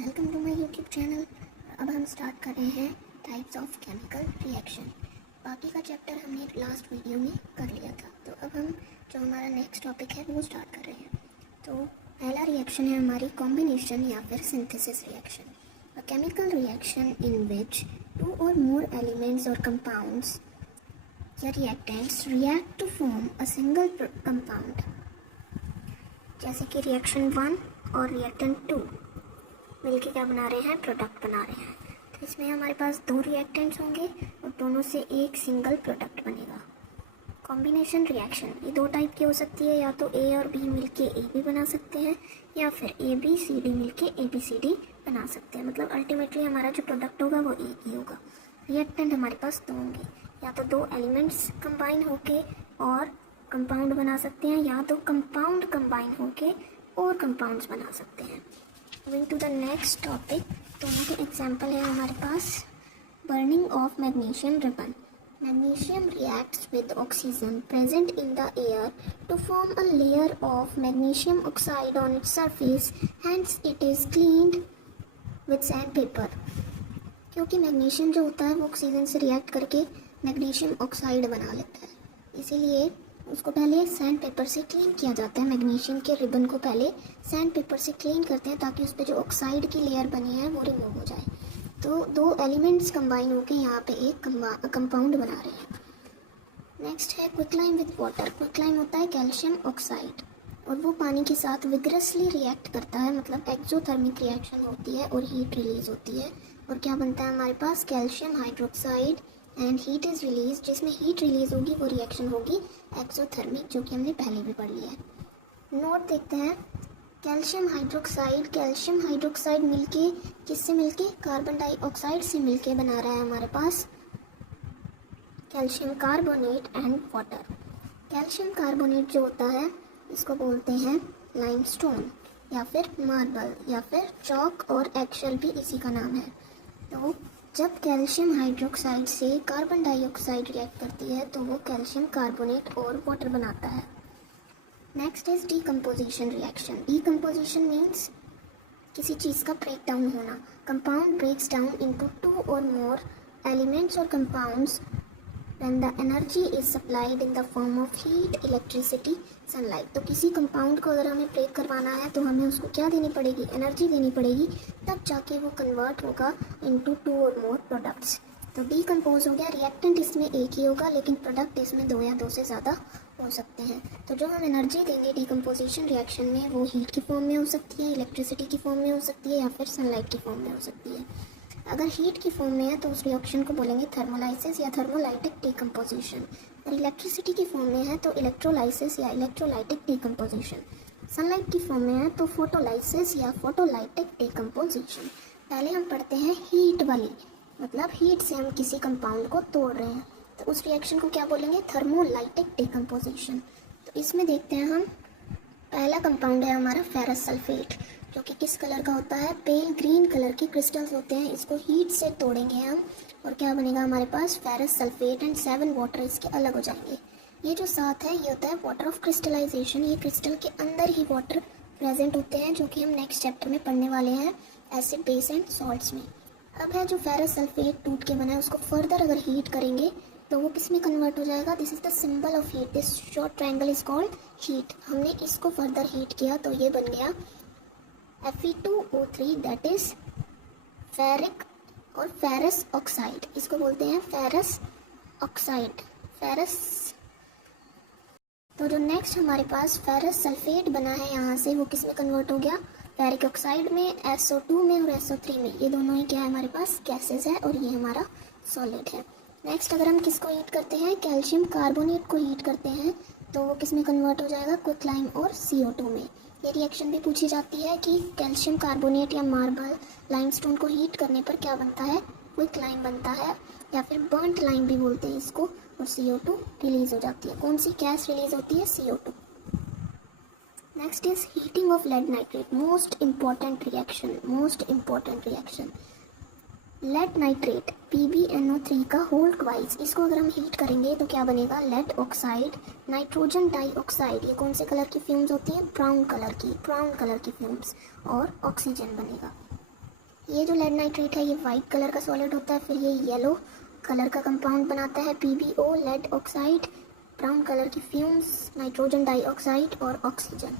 Welcome to my YouTube channel. अब हम start कर रहे हैं टाइप्स ऑफ केमिकल रिएक्शन। बाकी का चैप्टर हमने लास्ट वीडियो में कर लिया था, तो अब हम जो हमारा नेक्स्ट टॉपिक है वो स्टार्ट कर रहे हैं। तो पहला रिएक्शन है हमारी कॉम्बिनेशन या फिर synthesis reaction. A chemical reaction in which two or more elements or compounds या reactants react to form a single compound, जैसे कि रिएक्शन 1 और रिएक्टेंट 2 मिलके क्या बना रहे हैं, प्रोडक्ट बना रहे हैं। तो इसमें हमारे पास दो रिएक्टेंट्स होंगे और दोनों से एक सिंगल प्रोडक्ट बनेगा। कॉम्बिनेशन रिएक्शन ये दो टाइप की हो सकती है, या तो ए और बी मिलके ए बी बना सकते हैं या फिर ए बी सी डी मिलके ए बी सी डी बना सकते हैं। मतलब अल्टीमेटली हमारा जो प्रोडक्ट होगा वो एक ही होगा। रिएक्टेंट हमारे पास दो होंगे, या तो दो एलिमेंट्स कंबाइन होके और कंपाउंड बना सकते हैं, या तो कंपाउंड कंबाइन होके और कंपाउंड्स बना सकते हैं। Moving to the next topic, दोनों के एग्जाम्पल है हमारे पास। Burning of magnesium ribbon. Magnesium reacts with oxygen present in the air to form a layer of magnesium oxide on its surface, hence it is cleaned with sandpaper। क्योंकि magnesium जो होता है वो ऑक्सीजन से react करके magnesium oxide बना लेता है, इसीलिए उसको पहले सैंड पेपर से क्लीन किया जाता है। मैग्नीशियम के रिबन को पहले सैंड पेपर से क्लीन करते हैं ताकि उस पर जो ऑक्साइड की लेयर बनी है वो रिमूव हो जाए। तो दो एलिमेंट्स कंबाइन होकर यहाँ पे एक कंपाउंड बना रहे हैं। नेक्स्ट है क्विकलाइम विद वाटर। क्विकलाइम होता है कैल्शियम ऑक्साइड और वो पानी के साथ विग्रसली रिएक्ट करता है, मतलब एक्सोथर्मिक रिएक्शन होती है और हीट रिलीज होती है। और क्या बनता है हमारे पास, calcium hydroxide and heat is release. जिसमें हीट रिलीज होगी वो रिएक्शन होगी एक्सोथर्मिक, जो कि हमने पहले भी पढ़ लिया है। नोट देखते हैं, कैल्शियम हाइड्रोक्साइड मिलके किससे मिलके, कार्बन डाइऑक्साइड से मिलके बना रहा है हमारे पास calcium carbonate and water. Calcium carbonate जो होता है इसको बोलते हैं लाइमस्टोन या फिर मार्बल या फिर चॉक, और एक्शल भी इसी का नाम है। तो जब कैल्शियम हाइड्रोक्साइड से कार्बन डाइऑक्साइड रिएक्ट करती है तो वो कैल्शियम कार्बोनेट और वाटर बनाता है। Next is decomposition reaction. Decomposition means किसी चीज़ का ब्रेक डाउन होना। Compound breaks down into two or more elements or compounds when the energy is supplied in the form of heat, electricity, sunlight. तो किसी compound को अगर हमें break करवाना है तो हमें उसको क्या देनी पड़ेगी, एनर्जी देनी पड़ेगी, तब जाके वो कन्वर्ट होगा into two or more products. तो डीकम्पोज हो गया। रिएक्टेंट इसमें एक ही होगा लेकिन प्रोडक्ट इसमें दो या दो से ज़्यादा हो सकते हैं। तो जो हम एनर्जी देंगे डीकम्पोजिशन रिएक्शन में वो हीट की फॉर्म में हो सकती है, इलेक्ट्रिसिटी की फॉर्म में हो सकती है, या फिर सनलाइट की फॉर्म में हो सकती है। अगर हीट की फॉर्म में है तो उस रिएक्शन को बोलेंगे थर्मोलाइसिस या थर्मोलाइटिक डीकम्पोजिशन। और इलेक्ट्रिसिटी की फॉर्म में है तो इलेक्ट्रोलाइसिस या इलेक्ट्रोलाइटिक डीकम्पोजिशन। सनलाइट की फॉर्म में है तो फोटोलाइसिस या फोटोलाइटिक डीकम्पोजिशन। पहले हम पढ़ते हैं हीट वाली, मतलब हीट से हम किसी कंपाउंड को तोड़ रहे हैं तो उस रिएक्शन को क्या बोलेंगे, थर्मोलाइटिक डीकम्पोजिशन। तो इसमें देखते हैं हम, पहला कंपाउंड है हमारा फेरस सल्फेट, जो कि किस कलर का होता है, पेल ग्रीन कलर के क्रिस्टल्स होते हैं। इसको हीट से तोड़ेंगे हम और क्या बनेगा हमारे पास, फेरस सल्फेट एंड 7 वाटर इसके अलग हो जाएंगे। ये जो 7 है ये होता है वाटर ऑफ क्रिस्टलाइजेशन। ये क्रिस्टल के अंदर ही वाटर प्रेजेंट होते हैं, जो कि हम नेक्स्ट चैप्टर में पढ़ने वाले हैं एसिड, बेस एंड सॉल्ट्स में। अब है जो फेरस सल्फेट टूट के बना है, उसको फर्दर अगर हीट करेंगे तो वो किस में कन्वर्ट हो जाएगा, this is the symbol of heat, this short triangle is called heat. हमने इसको फर्दर हीट किया तो ये बन गया Fe2O3, दैट इज फेरिक और फेरस ऑक्साइड। इसको बोलते हैं फेरस ऑक्साइड, फेरस। तो जो नेक्स्ट हमारे पास फेरस सल्फेट बना है यहाँ से, वो किस में कन्वर्ट हो गया, फेरिक ऑक्साइड में, SO2 में और SO3 में। ये दोनों ही क्या है हमारे पास, गैसेस है, और ये हमारा सॉलिड है। नेक्स्ट अगर हम किसको हीट करते हैं, कैल्शियम कार्बोनेट को हीट करते हैं तो वो किस में कन्वर्ट हो जाएगा, क्विकलाइम और CO2 में। ये रिएक्शन भी पूछी जाती है कि कैल्शियम कार्बोनेट या मार्बल लाइमस्टोन को हीट करने पर क्या बनता है, क्विकलाइम बनता है, या फिर बर्न्ट लाइम भी बोलते हैं इसको, और CO2 रिलीज हो जाती है। कौन सी गैस रिलीज होती है, CO2। Next is heating of lead nitrate, most important reaction. Lead nitrate PbNO3 का होल ट्वाइस, इसको अगर हम हीट करेंगे तो क्या बनेगा, लेड ऑक्साइड, नाइट्रोजन डाइऑक्साइड, ये कौन से कलर की फ्यूम्स होती हैं, ब्राउन कलर की फ्यूम्स, और ऑक्सीजन बनेगा। ये जो लेड नाइट्रेट है ये वाइट कलर का सॉलिड होता है, फिर ये येलो कलर का कंपाउंड बनाता है PbO lead oxide, brown colour की फ्यूम्स, नाइट्रोजन डाइऑक्साइड और ऑक्सीजन।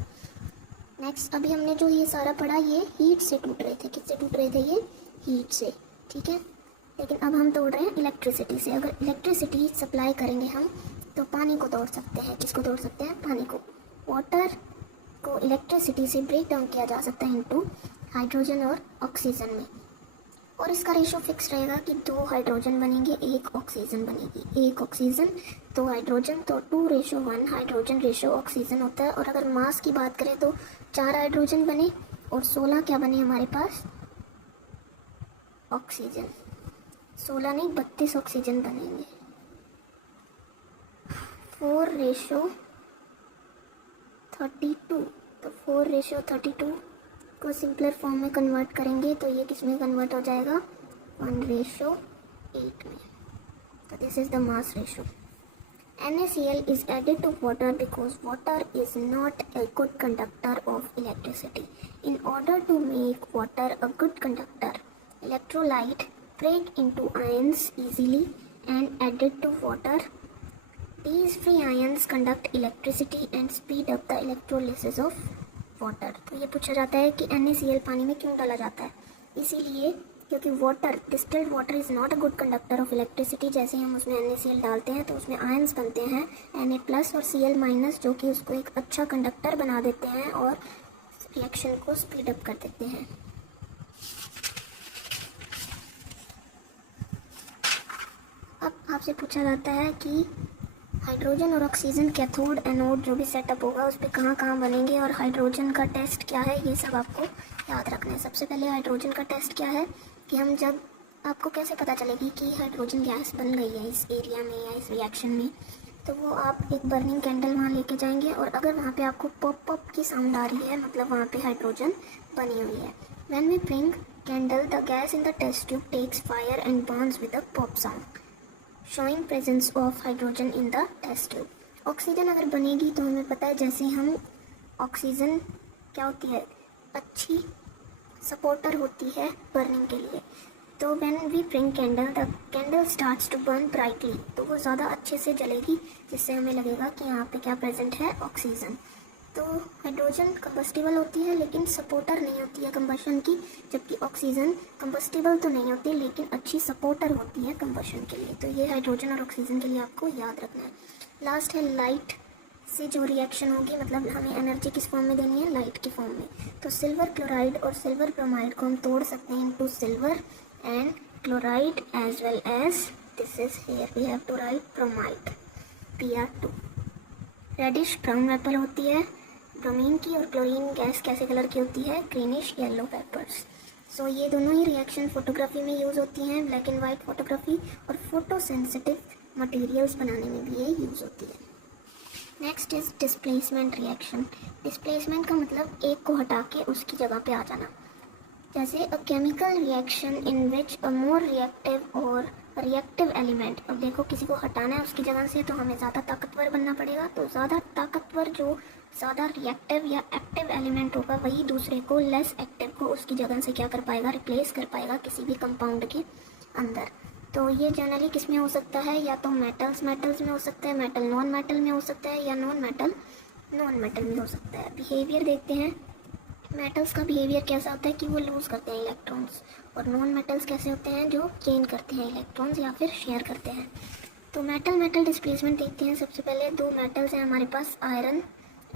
नेक्स्ट अभी हमने जो ये सारा पढ़ा ये हीट से टूट रहे थे। किससे टूट रहे थे? ये हीट से, ठीक है। लेकिन अब हम तोड़ रहे हैं इलेक्ट्रिसिटी से। अगर इलेक्ट्रिसिटी सप्लाई करेंगे हम तो पानी को तोड़ सकते हैं। किसको तोड़ सकते हैं? पानी को। वाटर को इलेक्ट्रिसिटी से ब्रेक डाउन किया जा सकता है इनटू हाइड्रोजन और ऑक्सीजन में, और इसका रेशो फिक्स रहेगा कि 2 हाइड्रोजन बनेंगे 1 ऑक्सीजन बनेगी। 1 ऑक्सीजन 2 हाइड्रोजन, तो 2:1 हाइड्रोजन रेशो ऑक्सीजन होता है। और अगर मास की बात करें तो 4 हाइड्रोजन बने और 16 क्या बने हमारे पास? ऑक्सीजन। 16 नहीं 32 ऑक्सीजन बनेंगे। 4:32, तो 4:32 को सिंपलर फॉर्म में कन्वर्ट करेंगे तो ये किस में कन्वर्ट हो जाएगा? 1:8 में। तो this is the mass ratio. NaCl is added to water because water is not a good conductor of electricity. In order to make water a good conductor, electrolyte break into ions easily and added to water. These free ions conduct electricity and speed up the electrolysis of water. तो ये पूछा जाता है कि NaCl पानी में क्यों डाला जाता है? इसीलिए क्योंकि water, distilled water is not a good conductor of electricity. जैसे ही हम उसमें NaCl डालते हैं तो उसमें आयंस बनते हैं Na+ और Cl-, जो कि उसको एक अच्छा कंडक्टर बना देते हैं और रिएक्शन को स्पीड अप कर देते हैं। अब आपसे पूछा जाता है कि हाइड्रोजन और ऑक्सीजन कैथोड एनोड जो भी सेटअप होगा उस पर कहाँ बनेंगे और हाइड्रोजन का टेस्ट क्या है, ये सब आपको याद रखना है। सबसे पहले हाइड्रोजन का टेस्ट क्या है कि हम जब, आपको कैसे पता चलेगी कि हाइड्रोजन गैस बन गई है इस एरिया में या इस रिएक्शन में, तो वो आप एक बर्निंग कैंडल वहाँ लेके जाएंगे और अगर वहाँ पे आपको पॉप अप की साउंड आ रही है मतलब वहाँ पे हाइड्रोजन बनी हुई है। When we bring candle the gas in the test tube takes fire and burns with a pop sound showing presence of hydrogen in the test tube. Oxygen अगर बनेगी तो हमें पता है जैसे हम, ऑक्सीजन क्या होती है? अच्छी सपोर्टर होती है बर्निंग के लिए। तो when we bring candle the candle starts to burn brightly, तो वो ज़्यादा अच्छे से जलेगी जिससे हमें लगेगा कि यहाँ पे क्या प्रेजेंट है? ऑक्सीजन। तो हाइड्रोजन कंबस्टिबल होती है लेकिन सपोर्टर नहीं होती है कंबशन की, जबकि ऑक्सीजन कंबस्टिबल तो नहीं होती लेकिन अच्छी सपोर्टर होती है कंबशन के लिए। तो ये हाइड्रोजन और ऑक्सीजन के लिए आपको याद रखना है। लास्ट है लाइट से जो रिएक्शन होगी, मतलब हमें एनर्जी किस फॉर्म में देनी है? लाइट के फॉर्म में। तो सिल्वर क्लोराइड और सिल्वर ब्रोमाइड को हम तोड़ सकते हैं into silver and chloride as well as this is here we have to write bromide Pr2। Reddish brown vapour होती है ब्रोमीन की और क्लोरीन गैस कैसे कलर की होती है? Greenish yellow vapours. सो ये दोनों ही रिएक्शन फोटोग्राफी में यूज़ होती हैं, ब्लैक एंड वाइट फोटोग्राफी, और फोटो सेंसिटिव मटेरियल्स बनाने में भी ये यूज़ होती है। Next is displacement reaction. Displacement का मतलब एक को हटा के उसकी जगह पे आ जाना। जैसे अ chemical reaction in which a more reactive और रिएक्टिव एलिमेंट, अब देखो किसी को हटाना है उसकी जगह से तो हमें ज़्यादा ताकतवर बनना पड़ेगा। तो ज़्यादा ताकतवर जो ज़्यादा रिएक्टिव या एक्टिव एलिमेंट होगा वही दूसरे को, लेस एक्टिव को, उसकी जगह से क्या कर पाएगा? रिप्लेस कर पाएगा किसी भी कंपाउंड के अंदर। तो ये जनरली किस में हो सकता है? या तो मेटल्स में हो सकता है, मेटल नॉन मेटल में हो सकता है, या नॉन मेटल में हो सकता है। बिहेवियर देखते हैं। मेटल्स का बिहेवियर कैसा होता है कि वो लूज़ करते हैं इलेक्ट्रॉन्स, और नॉन मेटल्स कैसे होते हैं? जो गेन करते हैं इलेक्ट्रॉन्स या फिर शेयर करते हैं। तो मेटल डिस्प्लेसमेंट देखते हैं। सबसे पहले 2 मेटल्स हैं हमारे पास, आयरन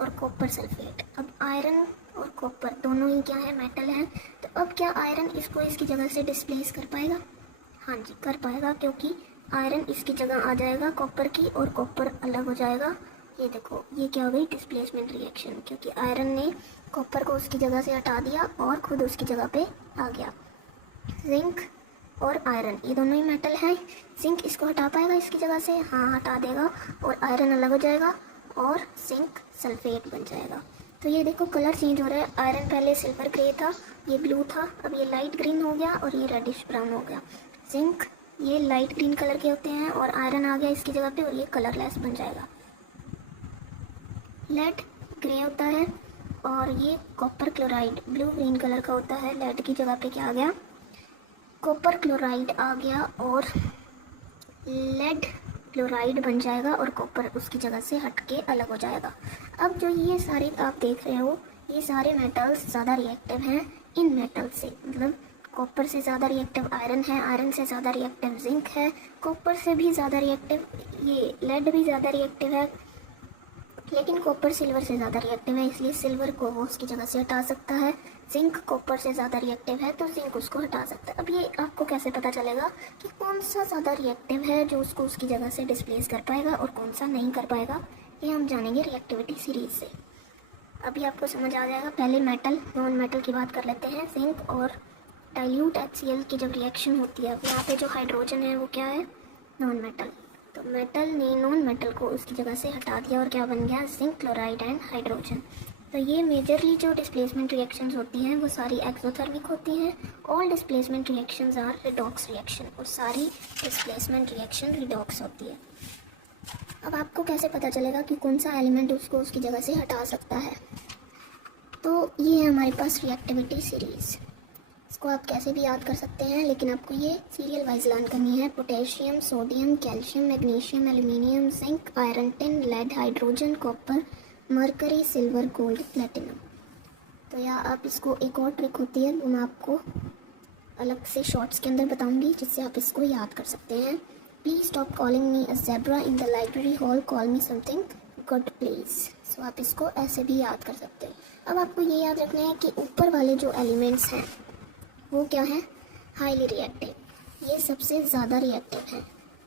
और कॉपर सल्फेट। अब आयरन और कॉपर दोनों ही क्या है? मेटल हैं। तो अब क्या आयरन इसको इसकी जगह से डिस्प्लेस कर पाएगा? हाँ जी कर पाएगा, क्योंकि आयरन इसकी जगह आ जाएगा कॉपर की और कॉपर अलग हो जाएगा। ये देखो ये क्या हो गई? डिस्प्लेसमेंट रिएक्शन, क्योंकि आयरन ने कॉपर को उसकी जगह से हटा दिया और खुद उसकी जगह पे आ गया। जिंक और आयरन ये दोनों ही मेटल हैं। जिंक इसको हटा पाएगा इसकी जगह से? हाँ हटा देगा, और आयरन अलग हो जाएगा और जिंक सल्फेट बन जाएगा। तो ये देखो कलर चेंज हो रहा है। आयरन पहले सिल्वर ग्रे था, ये ब्लू था, अब ये लाइट ग्रीन हो गया और ये रेडिश ब्राउन हो गया। जिंक ये लाइट ग्रीन कलर के होते हैं और आयरन आ गया इसकी जगह पे और ये कलरलेस बन जाएगा। लेड ग्रे होता है और ये copper chloride blue green colour का होता है, लेड की जगह पे क्या आ गया? कॉपर क्लोराइड आ गया और लेड क्लोराइड बन जाएगा और कॉपर उसकी जगह से हट के अलग हो जाएगा। अब जो ये सारे आप देख रहे हो, ये सारे मेटल्स ज़्यादा रिएक्टिव हैं इन मेटल से, मतलब कॉपर से ज़्यादा रिएक्टिव आयरन है, आयरन से ज़्यादा रिएक्टिव जिंक है, कॉपर से भी ज़्यादा रिएक्टिव ये लेड भी ज़्यादा रिएक्टिव है, लेकिन कॉपर सिल्वर से ज़्यादा रिएक्टिव है, इसलिए सिल्वर को वो उसकी जगह से हटा सकता है। जिंक कॉपर से ज़्यादा रिएक्टिव है तो जिंक उसको हटा सकता है। अब ये आपको कैसे पता चलेगा कि कौन सा ज़्यादा रिएक्टिव है जो उसको उसकी जगह से डिस्प्लेस कर पाएगा और कौन सा नहीं कर पाएगा, ये हम जानेंगे रिएक्टिविटी सीरीज से। अभी आपको समझ आ जाएगा। पहले मेटल नॉन मेटल की बात कर लेते हैं। जिंक और डाइल्यूट HCl की जब रिएक्शन होती है, अब यहाँ पे जो हाइड्रोजन है वो क्या है, नॉन मेटल। तो मेटल ने नॉन मेटल को उसकी जगह से हटा दिया और क्या बन गया, जिंक क्लोराइड एंड हाइड्रोजन। तो ये मेजरली जो डिस्प्लेसमेंट रिएक्शंस होती हैं वो सारी एक्सोथर्मिक होती हैं। All displacement reactions are redox reaction, और सारी डिस्प्लेसमेंट रिएक्शन रिडॉक्स होती है। अब आपको कैसे पता चलेगा कि कौन सा एलिमेंट उसको उसकी जगह से हटा सकता है, तो ये है हमारे पास रिएक्टिविटी सीरीज़। इसको आप कैसे भी याद कर सकते हैं, लेकिन आपको ये सीरियल वाइज लर्न करनी है। Potassium, sodium, calcium, magnesium, aluminium, zinc, iron, tin, lead, hydrogen, copper, mercury, silver, gold, platinum. तो या आप इसको एक और ट्रिक होती है वो मैं आपको अलग से शॉर्ट्स के अंदर बताऊंगी जिससे आप इसको याद कर सकते हैं। Please stop calling me a zebra in the library hall, call me something good please. So आप इसको ऐसे भी याद कर सकते हैं। अब आपको ये याद रखना है कि ऊपर वाले जो एलिमेंट्स हैं वो क्या है, हाईली रिएक्टिव, ये सबसे ज़्यादा रिएक्टिव है।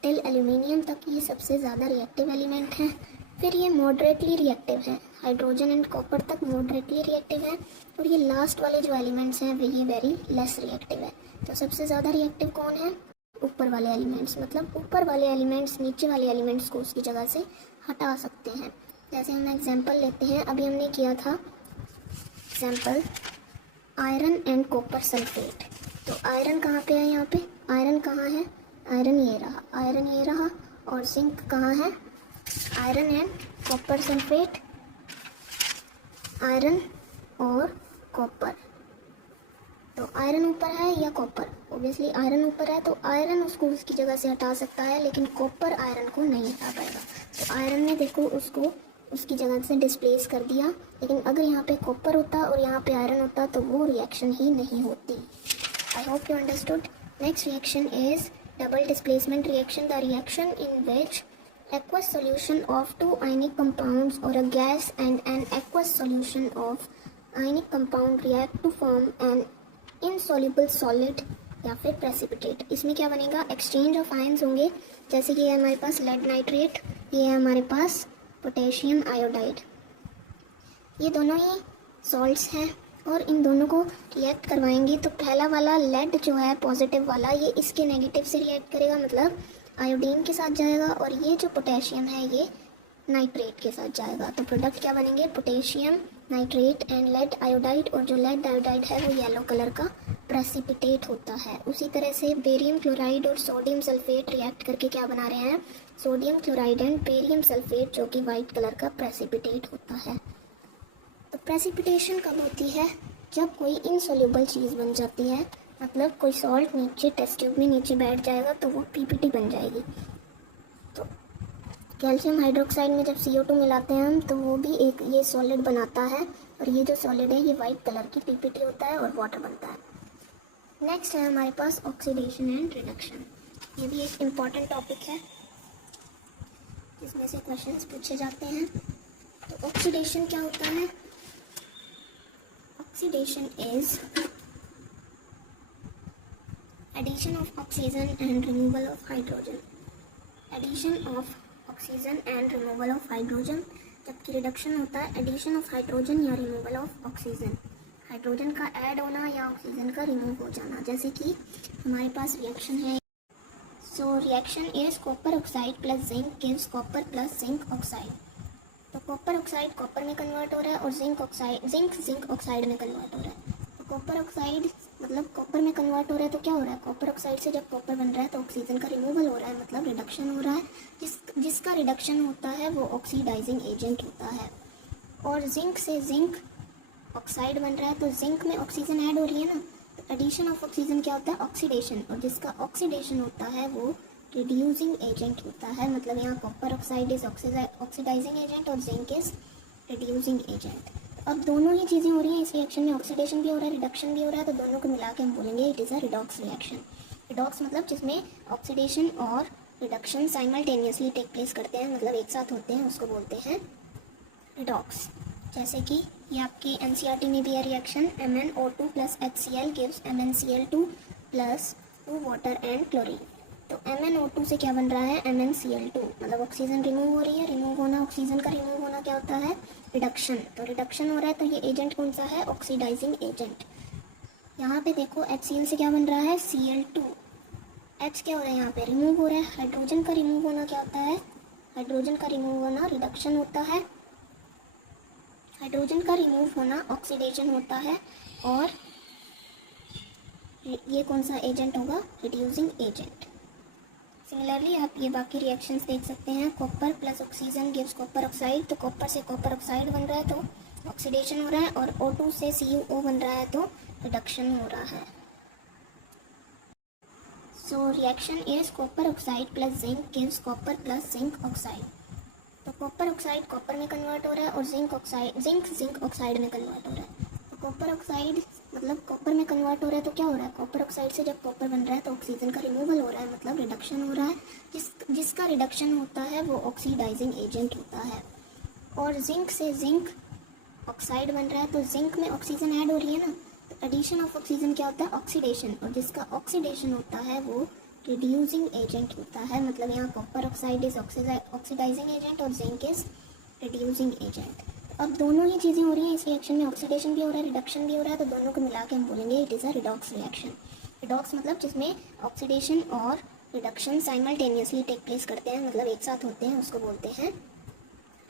टिल एल्यूमिनियम तक ये सबसे ज़्यादा रिएक्टिव एलिमेंट है। फिर ये मॉडरेटली रिएक्टिव है, हाइड्रोजन एंड कॉपर तक मॉडरेटली रिएक्टिव है। और ये लास्ट वाले जो एलिमेंट्स हैं ये वेरी लेस रिएक्टिव है। तो सबसे ज़्यादा रिएक्टिव कौन है, ऊपर वाले एलिमेंट्स। मतलब ऊपर वाले एलिमेंट्स नीचे वाले एलिमेंट्स को उसकी जगह से हटा सकते हैं। जैसे हम एग्जाम्पल लेते हैं, अभी हमने किया था example iron and copper sulphate. तो आयरन कहाँ पे है, यहाँ पे आयरन कहाँ है, आयरन ये रहा, आयरन ये रहा। और जिंक कहाँ है, iron and copper sulphate, iron और कॉपर। तो आयरन ऊपर है या कॉपर, ओब्वियसली आयरन ऊपर है, तो आयरन उसको उसकी जगह से हटा सकता है, लेकिन कॉपर आयरन को नहीं हटा पाएगा। तो आयरन ने देखो उसको उसकी जगह से डिस्प्लेस कर दिया, लेकिन अगर यहाँ पे कॉपर होता और यहाँ पे आयरन होता तो वो रिएक्शन ही नहीं होती। I hope you understood. Next reaction is double displacement reaction, the reaction in which aqueous solution of two ionic compounds or a gas and an aqueous solution of ionic compound react to form an insoluble solid या फिर precipitate। इसमें क्या बनेगा, exchange of ions होंगे। जैसे कि ये हमारे पास लेड नाइट्रेट, ये है हमारे पास पोटेशियम आयोडाइड, ये दोनों ही सॉल्ट्स हैं और इन दोनों को रिएक्ट करवाएंगे। तो पहला वाला लेड जो है पॉजिटिव वाला, ये इसके नेगेटिव से रिएक्ट करेगा, मतलब आयोडीन के साथ जाएगा, और ये जो पोटेशियम है ये नाइट्रेट के साथ जाएगा। तो प्रोडक्ट क्या बनेंगे, potassium nitrate and lead iodide. और जो लेड आयोडाइड है वो येलो कलर का प्रेसिपिटेट होता है। उसी तरह से बेरियम क्लोराइड और सोडियम सल्फेट रिएक्ट करके क्या बना रहे हैं, sodium chloride and barium sulphate, जो कि वाइट कलर का प्रेसिपिटेट होता है। तो प्रेसिपिटेशन कब होती है, जब कोई इनसोल्यूबल चीज़ बन जाती है, मतलब कोई सॉल्ट नीचे टेस्ट ट्यूब में नीचे बैठ जाएगा तो वो PPT बन जाएगी। तो कैल्शियम हाइड्रोक्साइड में जब CO2 मिलाते हैं हम, तो वो भी एक ये सॉलिड बनाता है, और ये जो सॉलिड है ये वाइट कलर की PPT होता है और वाटर बनता है। नेक्स्ट है हमारे पास ऑक्सीडेशन एंड रिडक्शन। ये भी एक इम्पॉर्टेंट टॉपिक है जिसमें से क्वेश्चंस पूछे जाते हैं। तो ऑक्सीडेशन क्या होता है, oxidation is addition of oxygen and removal of hydrogen, addition of oxygen and removal of hydrogen। जबकि रिडक्शन होता है addition of hydrogen या removal of oxygen, हाइड्रोजन का ऐड होना या ऑक्सीजन का रिमूव हो जाना। जैसे कि हमारे पास रिएक्शन है, so reaction is copper oxide plus zinc gives copper plus zinc oxide. तो कॉपर ऑक्साइड कॉपर में कन्वर्ट हो रहा है और जिंक ऑक्साइड जिंक ऑक्साइड में कन्वर्ट हो रहा है। तो कॉपर ऑक्साइड मतलब कॉपर में कन्वर्ट हो रहा है, तो क्या हो रहा है, कॉपर ऑक्साइड से जब कॉपर बन रहा है तो ऑक्सीजन का रिमूवल हो रहा है, मतलब रिडक्शन हो रहा है। जिसका रिडक्शन होता है वो ऑक्सीडाइजिंग एजेंट होता है। और जिंक से जिंक ऑक्साइड बन रहा है, तो जिंक में ऑक्सीजन ऐड हो रही है ना, तो एडिशन ऑफ ऑक्सीजन क्या होता है? ऑक्सीडेशन, और जिसका ऑक्सीडेशन होता है वो रिड्यूसिंग एजेंट होता है। मतलब यहाँ copper oxide is oxidising agent और जिंक इज रिड्यूसिंग एजेंट। अब दोनों ही चीज़ें हो रही हैं इस रिएक्शन में, ऑक्सीडेशन भी हो रहा है, रिडक्शन भी हो रहा है, तो दोनों को मिला के हम बोलेंगे it is a redox reaction. Redox मतलब जिसमें ऑक्सीडेशन और रिडक्शन साइमल्टेनियसली टेक प्लेस करते हैं, मतलब एक साथ होते हैं, उसको बोलते हैं रिडॉक्स। जैसे कि ये आपकी एनसीईआरटी में भी है reaction, MnO2 plus HCl gives MnCl2 plus 2 water and chlorine. तो MnO2 से क्या बन रहा है? MnCl2, मतलब ऑक्सीजन रिमूव हो रही है, रिमूव होना, ऑक्सीजन का रिमूव होना क्या होता है? रिडक्शन। तो रिडक्शन हो रहा है, तो ये एजेंट कौन सा है? Oxidising agent. यहाँ पे देखो HCl से क्या बन रहा है? Cl2। H क्या हो रहा है यहाँ पे? रिमूव हो रहा है। हाइड्रोजन का रिमूव होना क्या होता है? हाइड्रोजन का रिमूव होना रिडक्शन होता है, हाइड्रोजन का रिमूव होना ऑक्सीडेशन होता है, और ये कौन सा एजेंट होगा? Reducing agent. सिमिलरली आप ये बाकी रिएक्शंस देख सकते हैं, copper plus oxygen gives copper oxide, तो कॉपर से कॉपर ऑक्साइड बन रहा है तो ऑक्सीडेशन हो रहा है, और O2 से CuO बन रहा है तो रिडक्शन हो रहा है। So reaction is copper oxide plus zinc gives copper plus zinc oxide. तो कॉपर ऑक्साइड कॉपर में कन्वर्ट हो रहा है और जिंक ऑक्साइड में कन्वर्ट हो रहा है। तो कॉपर ऑक्साइड मतलब कॉपर में कन्वर्ट हो रहा है, तो क्या हो रहा है? कॉपर ऑक्साइड से जब कॉपर बन रहा है तो ऑक्सीजन का रिमूवल हो रहा है, मतलब रिडक्शन हो रहा है। जिसका रिडक्शन होता है वो ऑक्सीडाइजिंग एजेंट होता है। और जिंक से जिंक ऑक्साइड बन रहा है, तो जिंक में ऑक्सीजन ऐड हो रही है ना, तो एडिशन ऑफ ऑक्सीजन क्या होता है? ऑक्सीडेशन, और जिसका ऑक्सीडेशन होता है वो रिड्यूसिंग एजेंट होता है। मतलब यहाँ copper oxide is oxidising agent और जिंक इज रिड्यूसिंग एजेंट। अब दोनों ही चीज़ें हो रही हैं इस रिएक्शन में, ऑक्सीडेशन भी हो रहा है, रिडक्शन भी हो रहा है, तो दोनों को मिला के हम बोलेंगे it is a redox reaction. Redox मतलब जिसमें ऑक्सीडेशन और रिडक्शन साइमल्टेनियसली टेक प्लेस करते हैं, मतलब एक साथ होते हैं, उसको बोलते हैं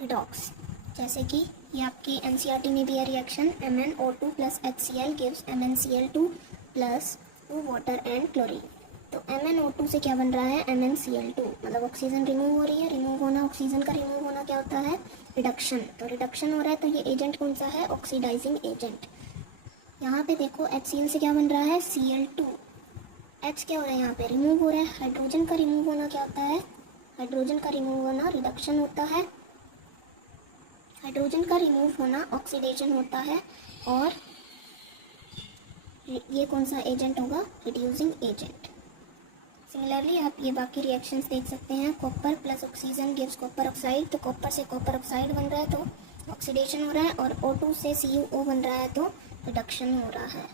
रिडॉक्स। जैसे कि ये आपकी एनसीईआरटी में भी है reaction, MnO2 plus HCl gives MnCl2 plus 2 water and chlorine. तो MnO2 से क्या बन रहा है? MnCl2, मतलब ऑक्सीजन रिमूव हो रही है, रिमूव होना, ऑक्सीजन का रिमूव होना क्या होता है? रिडक्शन। तो रिडक्शन हो रहा है, तो ये एजेंट कौन सा है? Oxidising agent. यहाँ पे देखो HCl से क्या बन रहा है? Cl2। H क्या हो रहा है यहाँ पे? रिमूव हो रहा है। हाइड्रोजन का रिमूव होना क्या होता है? हाइड्रोजन का रिमूव होना रिडक्शन होता है, हाइड्रोजन का रिमूव होना ऑक्सीडेशन होता है, और ये कौन सा एजेंट होगा? Reducing agent. सिमिलरली आप ये बाकी रिएक्शंस देख सकते हैं, copper plus oxygen gives copper oxide, तो कॉपर से कॉपर ऑक्साइड बन रहा है तो ऑक्सीडेशन हो रहा है, और O2 से CuO बन रहा है तो रिडक्शन हो रहा है।